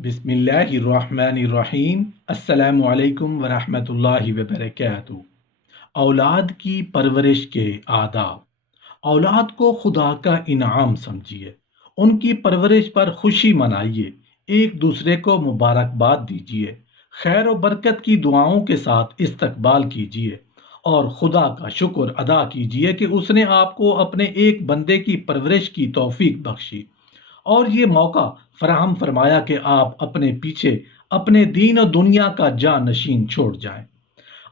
بسم اللہ الرحمن الرحیم۔ السلام علیکم ورحمۃ اللہ وبرکاتہ۔ اولاد کی پرورش کے آداب۔ اولاد کو خدا کا انعام سمجھیے، ان کی پرورش پر خوشی منائیے، ایک دوسرے کو مبارکباد دیجیے، خیر و برکت کی دعاؤں کے ساتھ استقبال کیجیے اور خدا کا شکر ادا کیجیے کہ اس نے آپ کو اپنے ایک بندے کی پرورش کی توفیق بخشی اور یہ موقع فراہم فرمایا کہ آپ اپنے پیچھے اپنے دین و دنیا کا جانشین چھوڑ جائیں۔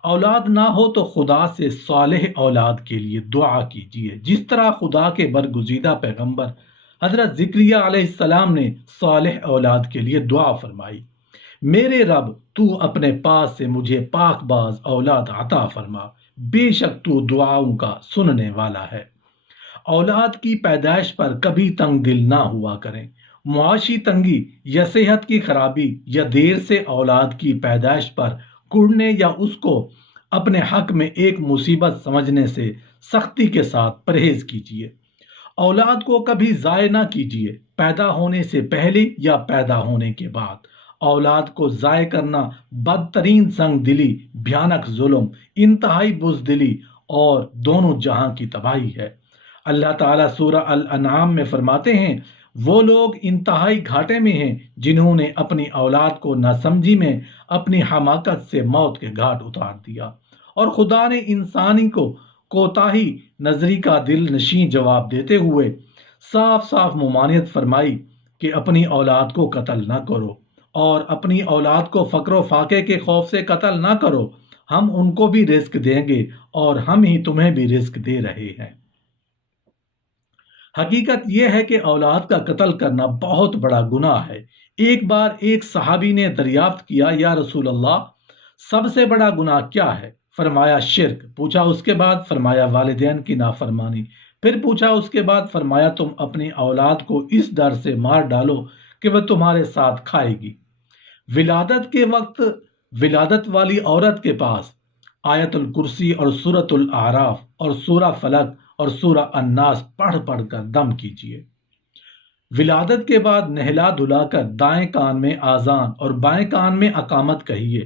اولاد نہ ہو تو خدا سے صالح اولاد کے لیے دعا کیجیے، جس طرح خدا کے برگزیدہ پیغمبر حضرت زکریا علیہ السلام نے صالح اولاد کے لیے دعا فرمائی: میرے رب، تو اپنے پاس سے مجھے پاک باز اولاد عطا فرما، بے شک تو دعاؤں کا سننے والا ہے۔ اولاد کی پیدائش پر کبھی تنگ دل نہ ہوا کریں۔ معاشی تنگی یا صحت کی خرابی یا دیر سے اولاد کی پیدائش پر کڑنے یا اس کو اپنے حق میں ایک مصیبت سمجھنے سے سختی کے ساتھ پرہیز کیجیے۔ اولاد کو کبھی ضائع نہ کیجیے، پیدا ہونے سے پہلے یا پیدا ہونے کے بعد۔ اولاد کو ضائع کرنا بدترین سنگ دلی، بھیانک ظلم، انتہائی بزدلی اور دونوں جہاں کی تباہی ہے۔ اللہ تعالیٰ سورہ الانعام میں فرماتے ہیں: وہ لوگ انتہائی گھاٹے میں ہیں جنہوں نے اپنی اولاد کو ناسمجھی میں اپنی حماقت سے موت کے گھاٹ اتار دیا، اور خدا نے انسانی کو کوتاہی نظری کا دل نشیں جواب دیتے ہوئے صاف صاف ممانعت فرمائی کہ اپنی اولاد کو قتل نہ کرو اور اپنی اولاد کو فقر و فاقے کے خوف سے قتل نہ کرو، ہم ان کو بھی رزق دیں گے اور ہم ہی تمہیں بھی رزق دے رہے ہیں۔ حقیقت یہ ہے کہ اولاد کا قتل کرنا بہت بڑا گناہ ہے۔ ایک بار ایک صحابی نے دریافت کیا: یا رسول اللہ، سب سے بڑا گناہ کیا ہے؟ فرمایا شرک۔ پوچھا اس کے بعد؟ فرمایا والدین کی نافرمانی۔ پھر پوچھا اس کے بعد؟ فرمایا تم اپنی اولاد کو اس ڈر سے مار ڈالو کہ وہ تمہارے ساتھ کھائے گی۔ ولادت کے وقت ولادت والی عورت کے پاس آیت الکرسی اور سورۃ الاعراف اور سورہ فلق اور سورہ الناس پڑھ پڑھ کر دم کیجیے۔ ولادت کے بعد نہلا دھلا کر دائیں کان میں آذان اور بائیں کان میں اقامت کہیے۔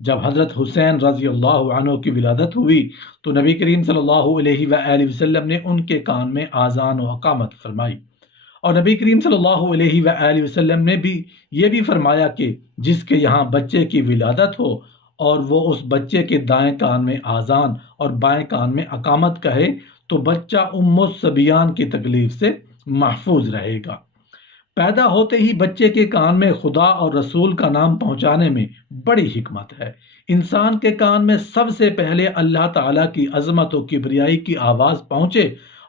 جب حضرت حسین رضی اللہ عنہ کی ولادت ہوئی تو نبی کریم صلی اللہ علیہ وآلہ وسلم نے ان کے کان میں آذان و اقامت فرمائی، اور نبی کریم صلی اللہ علیہ وآلہ وسلم نے بھی یہ بھی فرمایا کہ جس کے یہاں بچے کی ولادت ہو اور وہ اس بچے کے دائیں کان میں آذان اور بائیں کان میں اقامت کہے تو بچہ ام الصبیان کی تکلیف سے محفوظ رہے گا۔ پیدا ہوتے ہی بچے کے کان میں خدا اور رسول کا نام پہنچانے میں بڑی حکمت ہے۔ انسان کے کان میں سب سے پہلے اللہ تعالیٰ کی عظمت و کبریائی کی آواز پہنچے،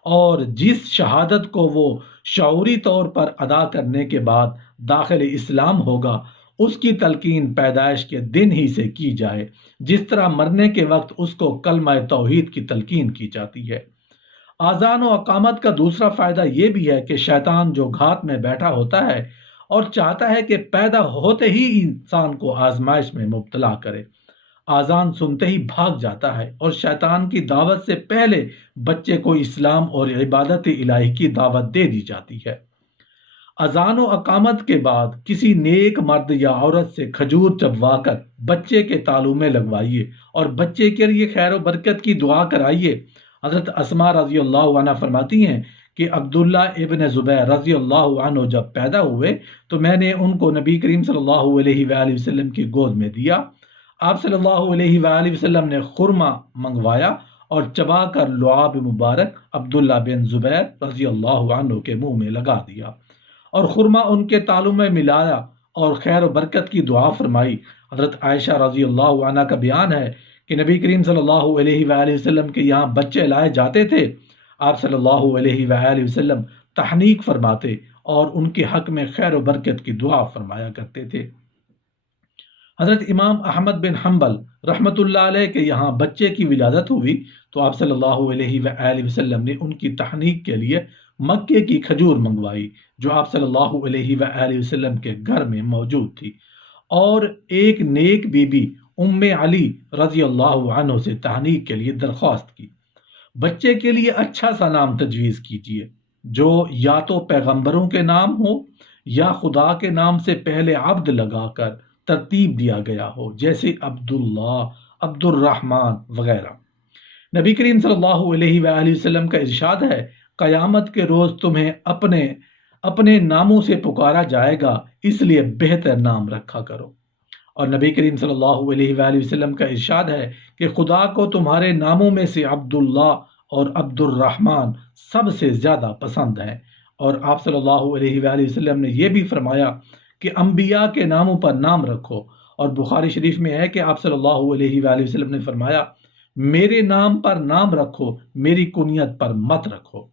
اور جس شہادت کو وہ شعوری طور پر ادا کرنے کے بعد داخل اسلام ہوگا، اس کی تلقین پیدائش کے دن ہی سے کی جائے، جس طرح مرنے کے وقت اس کو کلمہ توحید کی تلقین کی جاتی ہے۔ آذان و اقامت کا دوسرا فائدہ یہ بھی ہے کہ شیطان جو گھات میں بیٹھا ہوتا ہے اور چاہتا ہے کہ پیدا ہوتے ہی انسان کو آزمائش میں مبتلا کرے، آذان سنتے ہی بھاگ جاتا ہے اور شیطان کی دعوت سے پہلے بچے کو اسلام اور عبادت الہی کی دعوت دے دی جاتی ہے۔ اذان و اقامت کے بعد کسی نیک مرد یا عورت سے کھجور چبوا کر بچے کے تالو میں لگوائیے اور بچے کے لیے خیر و برکت کی دعا کرائیے۔ حضرت اسماء رضی اللہ عنہ فرماتی ہیں کہ عبداللہ ابن زبیر رضی اللہ عنہ جب پیدا ہوئے تو میں نے ان کو نبی کریم صلی اللہ علیہ وآلہ وسلم کی گود میں دیا۔ آپ صلی اللہ علیہ وآلہ وسلم نے خرما منگوایا اور چبا کر لعاب مبارک عبداللہ بن زبیر رضی اللہ عنہ کے منہ میں لگا دیا اور خرما ان کے تالو میں ملایا اور خیر و برکت کی دعا فرمائی۔ حضرت عائشہ رضی اللہ عنہ کا بیان ہے کہ نبی کریم صلی اللہ علیہ وآلہ وسلم کے یہاں بچے لائے جاتے تھے، آپ صلی اللہ علیہ وآلہ وسلم تحنیک فرماتے اور ان کے حق میں خیر و برکت کی دعا فرمایا کرتے تھے۔ حضرت امام احمد بن حنبل رحمۃ اللہ علیہ کے یہاں بچے کی ولادت ہوئی تو آپ صلی اللہ علیہ وآلہ وسلم نے ان کی تحنیک کے لیے مکے کی کھجور منگوائی جو آپ صلی اللہ علیہ وآلہ وسلم کے گھر میں موجود تھی، اور ایک نیک بی بی ام علی رضی اللہ عنہ سے تحنیک کے لیے درخواست کی۔ بچے کے لیے اچھا سا نام تجویز کیجیے جو یا تو پیغمبروں کے نام ہو یا خدا کے نام سے پہلے عبد لگا کر ترتیب دیا گیا ہو، جیسے عبداللہ، عبد الرحمن وغیرہ۔ نبی کریم صلی اللہ علیہ وآلہ وسلم کا ارشاد ہے، قیامت کے روز تمہیں اپنے اپنے ناموں سے پکارا جائے گا، اس لیے بہتر نام رکھا کرو۔ اور نبی کریم صلی اللہ علیہ وآلہ وسلم کا ارشاد ہے کہ خدا کو تمہارے ناموں میں سے عبداللہ اور عبد الرحمن سب سے زیادہ پسند ہیں۔ اور آپ صلی اللہ علیہ وآلہ وسلم نے یہ بھی فرمایا کہ انبیاء کے ناموں پر نام رکھو، اور بخاری شریف میں ہے کہ آپ صلی اللہ علیہ وآلہ وسلم نے فرمایا، میرے نام پر نام رکھو، میری کنیت پر مت رکھو۔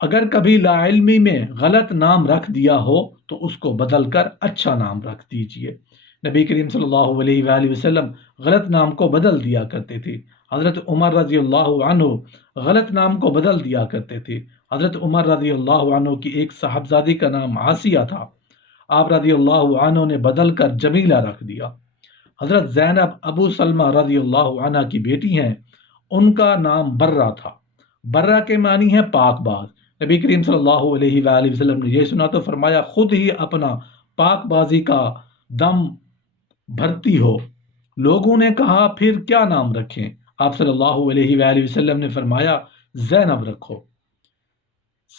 اگر کبھی لا علمی میں غلط نام رکھ دیا ہو تو اس کو بدل کر اچھا نام رکھ دیجئے۔ نبی کریم صلی اللہ علیہ وآلہ وسلم غلط نام کو بدل دیا کرتے تھے۔ حضرت عمر رضی اللہ عنہ غلط نام کو بدل دیا کرتے تھے۔ حضرت عمر رضی اللہ عنہ کی ایک صاحبزادی کا نام عاصیہ تھا، آپ رضی اللہ عنہ نے بدل کر جمیلہ رکھ دیا۔ حضرت زینب ابو سلمہ رضی اللہ عنہ کی بیٹی ہیں، ان کا نام برہ تھا۔ برہ کے معنی ہے پاک باز۔ نبی کریم صلی اللہ علیہ وآلہ وسلم نے یہ سنا تو فرمایا، خود ہی اپنا پاک بازی کا دم بھرتی ہو۔ لوگوں نے کہا، پھر کیا نام رکھیں؟ آپ صلی اللہ علیہ وآلہ وسلم نے فرمایا، زینب رکھو۔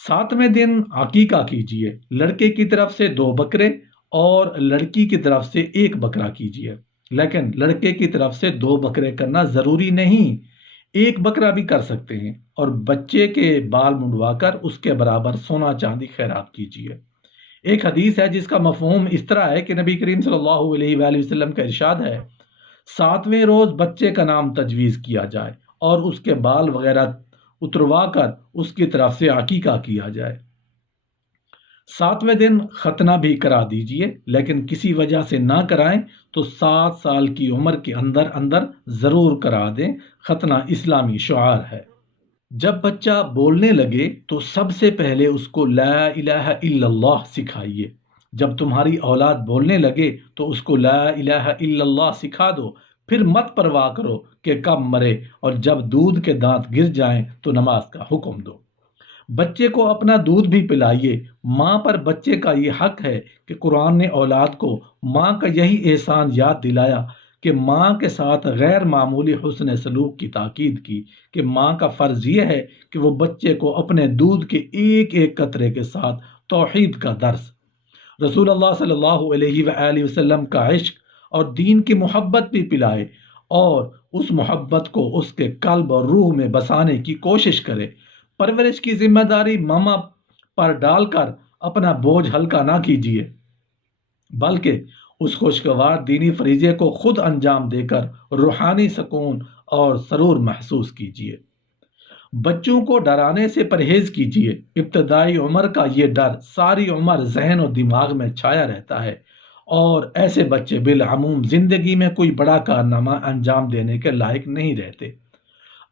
7ویں دن عقیقہ کیجئے، لڑکے کی طرف سے 2 بکرے اور لڑکی کی طرف سے 1 بکرا کیجئے، لیکن لڑکے کی طرف سے 2 بکرے کرنا ضروری نہیں، 1 بکرا بھی کر سکتے ہیں، اور بچے کے بال منڈوا کر اس کے برابر سونا چاندی خیرات کیجئے۔ ایک حدیث ہے جس کا مفہوم اس طرح ہے کہ نبی کریم صلی اللہ علیہ وآلہ وسلم کا ارشاد ہے، 7ویں روز بچے کا نام تجویز کیا جائے اور اس کے بال وغیرہ اتروا کر اس کی طرف سے عقیقہ کیا جائے۔ 7ویں دن ختنہ بھی کرا دیجئے، لیکن کسی وجہ سے نہ کرائیں تو 7 سال کی عمر کے اندر اندر ضرور کرا دیں۔ ختنہ اسلامی شعار ہے۔ جب بچہ بولنے لگے تو سب سے پہلے اس کو لا الہ الا اللہ سکھائیے۔ جب تمہاری اولاد بولنے لگے تو اس کو لا الہ الا اللہ سکھا دو، پھر مت پرواہ کرو کہ کب مرے، اور جب دودھ کے دانت گر جائیں تو نماز کا حکم دو۔ بچے کو اپنا دودھ بھی پلائیے۔ ماں پر بچے کا یہ حق ہے کہ قرآن نے اولاد کو ماں کا یہی احسان یاد دلایا کہ ماں کے ساتھ غیر معمولی حسن سلوک کی تاکید کی، کہ ماں کا فرض یہ ہے کہ وہ بچے کو اپنے دودھ کے ایک ایک قطرے کے ساتھ توحید کا درس، رسول اللہ صلی اللہ علیہ وآلہ وسلم کا عشق اور دین کی محبت بھی پلائے، اور اس محبت کو اس کے قلب اور روح میں بسانے کی کوشش کرے۔ پرورش کی ذمہ داری ماما پر ڈال کر اپنا بوجھ ہلکا نہ کیجیے، بلکہ اس خوشگوار دینی فریضے کو خود انجام دے کر روحانی سکون اور سرور محسوس کیجیے۔ بچوں کو ڈرانے سے پرہیز کیجیے۔ ابتدائی عمر کا یہ ڈر ساری عمر ذہن و دماغ میں چھایا رہتا ہے، اور ایسے بچے بالعموم زندگی میں کوئی بڑا کارنامہ انجام دینے کے لائق نہیں رہتے۔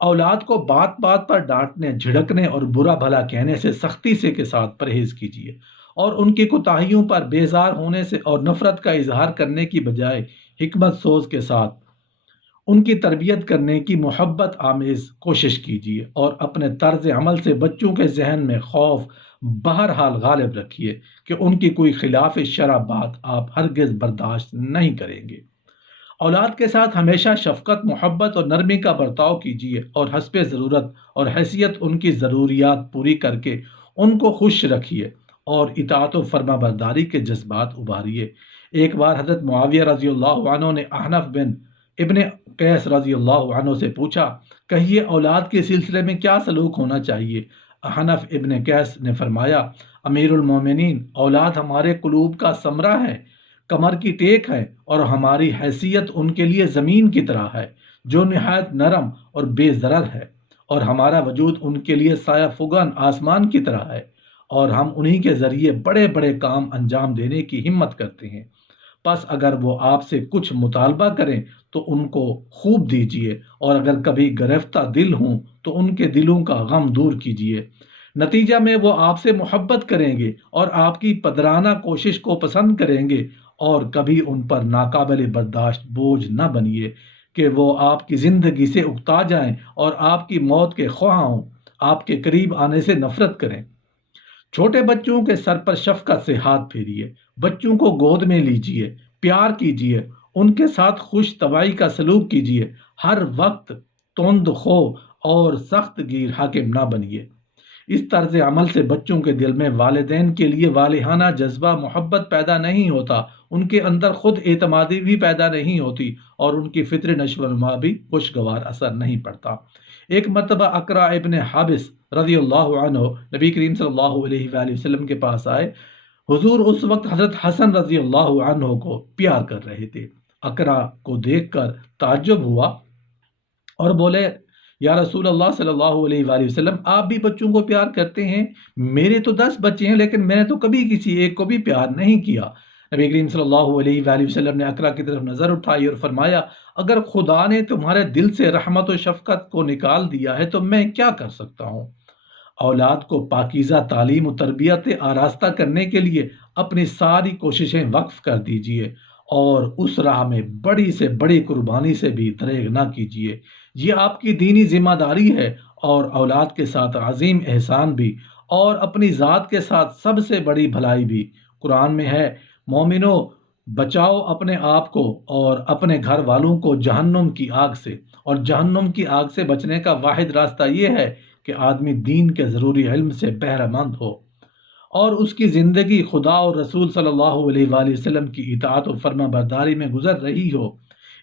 اولاد کو بات بات پر ڈانٹنے، جھڑکنے اور برا بھلا کہنے سے سختی سے کے ساتھ پرہیز کیجیے، اور ان کی کوتاہیوں پر بیزار ہونے سے اور نفرت کا اظہار کرنے کی بجائے حکمت سوز کے ساتھ ان کی تربیت کرنے کی محبت آمیز کوشش کیجیے، اور اپنے طرز عمل سے بچوں کے ذہن میں خوف بہرحال غالب رکھیے کہ ان کی کوئی خلاف شرع بات آپ ہرگز برداشت نہیں کریں گے۔ اولاد کے ساتھ ہمیشہ شفقت، محبت اور نرمی کا برتاؤ کیجیے، اور حسب ضرورت اور حیثیت ان کی ضروریات پوری کر کے ان کو خوش رکھیے، اور اطاعت و فرما برداری کے جذبات ابھاریے۔ ایک بار حضرت معاویہ رضی اللہ عنہ نے احنف بن ابن قیس رضی اللہ عنہ سے پوچھا، کہیے اولاد کے سلسلے میں کیا سلوک ہونا چاہیے؟ احنف ابن قیس نے فرمایا، امیر المومنین، اولاد ہمارے قلوب کا ثمرہ ہے، کمر کی ٹیک ہے، اور ہماری حیثیت ان کے لیے زمین کی طرح ہے جو نہایت نرم اور بے ضرر ہے، اور ہمارا وجود ان کے لیے سایہ فگن آسمان کی طرح ہے، اور ہم انہی کے ذریعے بڑے بڑے کام انجام دینے کی ہمت کرتے ہیں۔ پس اگر وہ آپ سے کچھ مطالبہ کریں تو ان کو خوب دیجیے، اور اگر کبھی گرفتہ دل ہوں تو ان کے دلوں کا غم دور کیجیے۔ نتیجہ میں وہ آپ سے محبت کریں گے اور آپ کی پدرانہ کوشش کو پسند کریں گے، اور کبھی ان پر ناقابل برداشت بوجھ نہ بنیے کہ وہ آپ کی زندگی سے اکتا جائیں اور آپ کی موت کے خواہاں ہوں، آپ کے قریب آنے سے نفرت کریں۔ چھوٹے بچوں کے سر پر شفقت سے ہاتھ پھیریے، بچوں کو گود میں لیجئے، پیار کیجئے، ان کے ساتھ خوش طبعی کا سلوک کیجئے، ہر وقت تند خو اور سخت گیر حاکم نہ بنیے۔ اس طرز عمل سے بچوں کے دل میں والدین کے لیے والہانہ جذبہ محبت پیدا نہیں ہوتا، ان کے اندر خود اعتمادی بھی پیدا نہیں ہوتی اور ان کی فطری نشو و نما بھی خوشگوار اثر نہیں پڑتا۔ ایک مرتبہ اقرع ابن حابس رضی اللہ عنہ نبی کریم صلی اللہ علیہ وآلہ وسلم کے پاس آئے۔ حضور اس وقت حضرت حسن رضی اللہ عنہ کو پیار کر رہے تھے۔ اقرع کو دیکھ کر تعجب ہوا اور بولے، یا رسول اللہ صلی اللہ علیہ وآلہ وسلم، آپ بھی بچوں کو پیار کرتے ہیں؟ میرے تو 10 بچے ہیں لیکن میں نے تو کبھی کسی ایک کو بھی پیار نہیں کیا۔ نبی کریم صلی اللہ علیہ وآلہ وسلم نے اقرع کی طرف نظر اٹھائی اور فرمایا، اگر خدا نے تمہارے دل سے رحمت و شفقت کو نکال دیا ہے تو میں کیا کر سکتا ہوں؟ اولاد کو پاکیزہ تعلیم و تربیت آراستہ کرنے کے لیے اپنی ساری کوششیں وقف کر دیجیے اور اس راہ میں بڑی سے بڑی قربانی سے بھی دریغ نہ کیجیے۔ یہ آپ کی دینی ذمہ داری ہے اور اولاد کے ساتھ عظیم احسان بھی، اور اپنی ذات کے ساتھ سب سے بڑی بھلائی بھی۔ قرآن میں ہے، مومنو بچاؤ اپنے آپ کو اور اپنے گھر والوں کو جہنم کی آگ سے، اور جہنم کی آگ سے بچنے کا واحد راستہ یہ ہے کہ آدمی دین کے ضروری علم سے بہرہ مند ہو اور اس کی زندگی خدا اور رسول صلی اللہ علیہ وآلہ وسلم کی اطاعت و فرما برداری میں گزر رہی ہو۔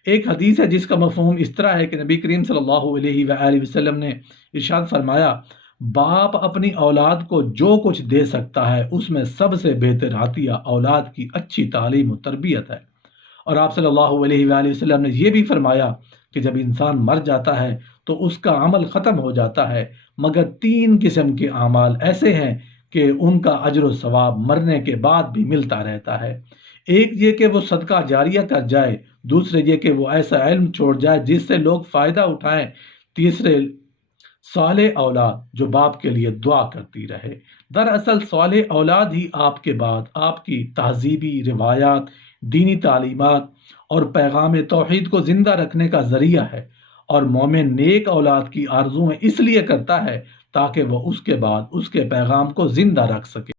ایک حدیث ہے جس کا مفہوم اس طرح ہے کہ نبی کریم صلی اللہ علیہ وآلہ وسلم نے ارشاد فرمایا، باپ اپنی اولاد کو جو کچھ دے سکتا ہے اس میں سب سے بہتر عطیہ اولاد کی اچھی تعلیم و تربیت ہے۔ اور آپ صلی اللہ علیہ وآلہ وسلم نے یہ بھی فرمایا کہ جب انسان مر جاتا ہے تو اس کا عمل ختم ہو جاتا ہے، مگر 3 قسم کے اعمال ایسے ہیں کہ ان کا اجر و ثواب مرنے کے بعد بھی ملتا رہتا ہے۔ ایک یہ کہ وہ صدقہ جاریہ کر جائے، دوسرے یہ کہ وہ ایسا علم چھوڑ جائے جس سے لوگ فائدہ اٹھائیں، تیسرے صالح اولاد جو باپ کے لیے دعا کرتی رہے۔ دراصل صالح اولاد ہی آپ کے بعد آپ کی تہذیبی روایات، دینی تعلیمات اور پیغام توحید کو زندہ رکھنے کا ذریعہ ہے، اور مومن نیک اولاد کی آرزویں اس لیے کرتا ہے تاکہ وہ اس کے بعد اس کے پیغام کو زندہ رکھ سکے۔